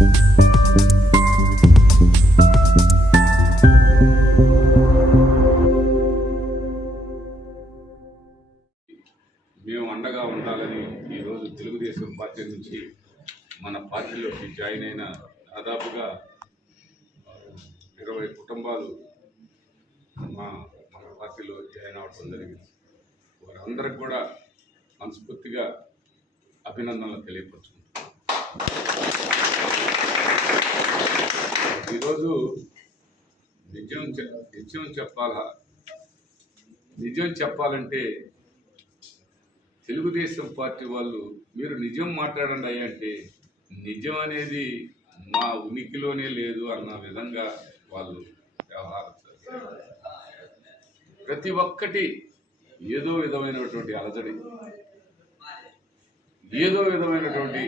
మేము అండగా ఉండాలని ఈరోజు తెలుగుదేశం పార్టీ నుంచి మన పార్టీలోకి జాయిన్ అయిన దాదాపుగా ఇరవై కుటుంబాలు మా మన పార్టీలో జాయిన్ అవ్వడం జరిగింది. వారందరికి కూడా మనస్ఫూర్తిగా అభినందనలు తెలియపరుచుకుంటున్నాం. ఈరోజు నిజం చె- నిజం చెప్పాలా నిజం చెప్పాలంటే తెలుగుదేశం పార్టీ వాళ్ళు మీరు నిజం మాట్లాడండి అంటే నిజం అనేది మా ఉనికిలోనే లేదు అన్న విధంగా వాళ్ళు వ్యవహారం చేస్తారు. ప్రతి ఒక్కటి ఏదో విధమైనటువంటి అలజడి ఏదో విధమైనటువంటి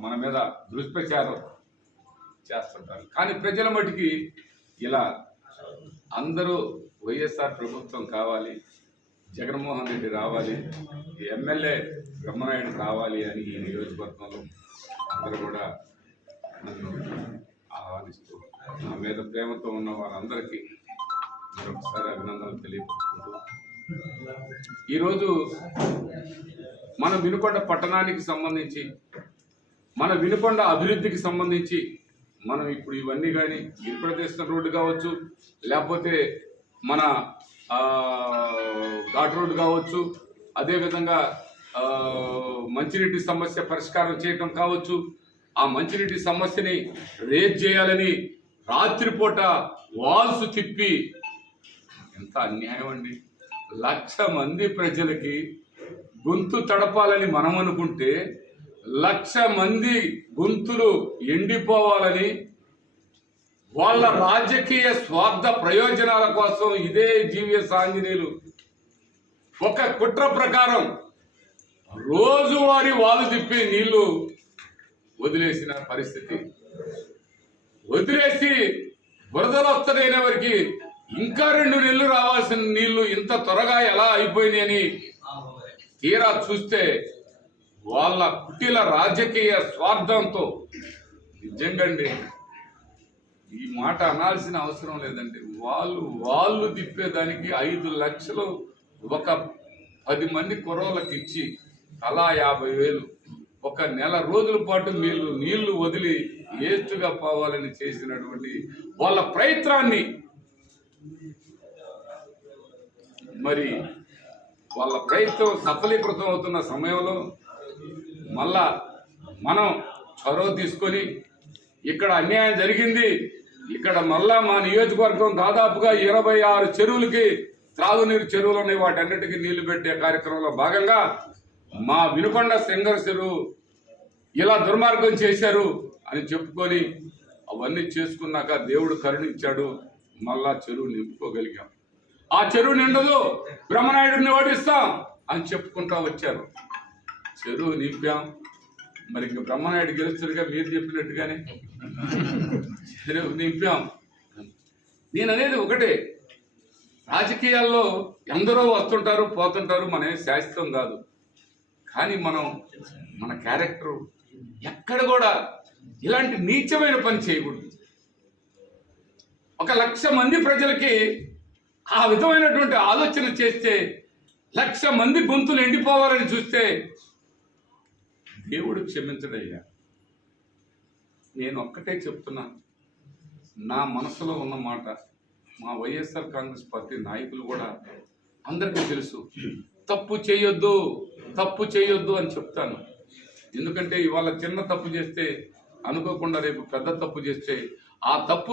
మన మీద దుష్ప్రచారం చేస్తుంటారు. కానీ ప్రజల మటుకి ఇలా అందరూ వైఎస్ఆర్ ప్రభుత్వం కావాలి జగన్మోహన్ రెడ్డి రావాలి ఎమ్మెల్యే బ్రహ్మనాయుడు రావాలి అని ఈ నియోజకవర్గంలో అందరూ కూడా నన్ను ఆహ్వానిస్తూ నా మీద ప్రేమతో ఉన్న వారందరికీ మరొకసారి అభినందనలు తెలియపరుచుకుంటూ ఈరోజు మన వినుకొండ పట్టణానికి సంబంధించి మన వినుకొండ అభివృద్ధికి సంబంధించి మనం ఇప్పుడు ఇవన్నీ కానీ గిరిప్రదేశం రోడ్డు కావచ్చు లేకపోతే మన ఘాట్ రోడ్డు కావచ్చు అదేవిధంగా మంచినీటి సమస్య పరిష్కారం చేయటం కావచ్చు ఆ మంచినీటి సమస్యని రేజ్ చేయాలని రాత్రిపూట వాల్స్ తిప్పి ఎంత అన్యాయం అండి. లక్ష మంది ప్రజలకి గొంతు తడపాలని మనం అనుకుంటే లక్ష మంది గొంతులు ఎండిపోవాలని వాళ్ళ రాజకీయ స్వార్థ ప్రయోజనాల కోసం ఇదే జీవిఎస్ ఆంజనేయులు. ఒక కుట్ర ప్రకారం రోజువారీ వాళ్ళు తిప్పి నీళ్ళు వదిలేసిన పరిస్థితి. వదిలేసి బురదలు వస్తాయనే వారికి ఇంకా రెండు నెలలు రావాల్సిన నీళ్ళు ఇంత త్వరగా ఎలా అయిపోయినాయని తీరా చూస్తే వాళ్ళ కుటీల రాజకీయ స్వార్థంతో నిజంగండి. ఈ మాట అనాల్సిన అవసరం లేదండి. వాళ్ళు వాళ్ళు తిప్పేదానికి ఐదు లక్షలు ఒక పది మంది కుర్రోళ్ళకి ఇచ్చి అలా యాభై వేలు. ఒక నెల రోజుల పాటు నీళ్ళు నీళ్ళు వదిలి ఏస్తుగా పోవాలని చేసినటువంటి వాళ్ళ ప్రయత్నాన్ని మరి వాళ్ళ ప్రయత్నం సఫలీకృతం అవుతున్న సమయంలో మళ్ళా మనం చొరవ తీసుకొని ఇక్కడ అన్యాయం జరిగింది. ఇక్కడ మళ్ళా మా నియోజకవర్గం దాదాపుగా ఇరవై ఆరు చెరువులకి త్రాగునీరు చెరువులు ఉన్నాయి. వాటన్నిటికీ నీళ్ళు పెట్టే కార్యక్రమంలో భాగంగా మా వినుకొండ సింగర్ చెరువు ఇలా దుర్మార్గం చేశారు అని చెప్పుకొని అవన్నీ చేసుకున్నాక దేవుడు కరుణించాడు. మళ్ళా చెరువు నింపుకోగలిగాం. ఆ చెరువు నిండదు. బ్రహ్మనాయుడిని ఓడిస్తాం అని చెప్పుకుంటా వచ్చారు చెరువు నింపాం. మరి ఇంక బ్రహ్మనాయుడు గెలుస్తారుగా మీరు చెప్పినట్టుగానే. చెరువు నింపాం. నేను అనేది ఒకటే. రాజకీయాల్లో ఎందరో వస్తుంటారు పోతుంటారు మన శాశ్వతం కాదు. కానీ మనం మన క్యారెక్టర్ ఎక్కడ కూడా ఇలాంటి నీచమైన పని చేయకూడదు. ఒక లక్ష మంది ప్రజలకి ఆ విధమైనటువంటి ఆలోచన చేస్తే లక్ష మంది గొంతులు ఎండిపోవాలని చూస్తే దేవుడు క్షమించడయ్యా. నేను ఒక్కటే చెప్తున్నా. నా మనసులో ఉన్న మాట మా వైఎస్ఆర్ కాంగ్రెస్ పార్టీ నాయకులు కూడా అందరికీ తెలుసు. తప్పు చేయొద్దు తప్పు చేయొద్దు అని చెప్తాను. ఎందుకంటే ఇవాళ చిన్న తప్పు చేస్తే అనుకోకుండా రేపు పెద్ద తప్పు చేస్తే ఆ తప్పు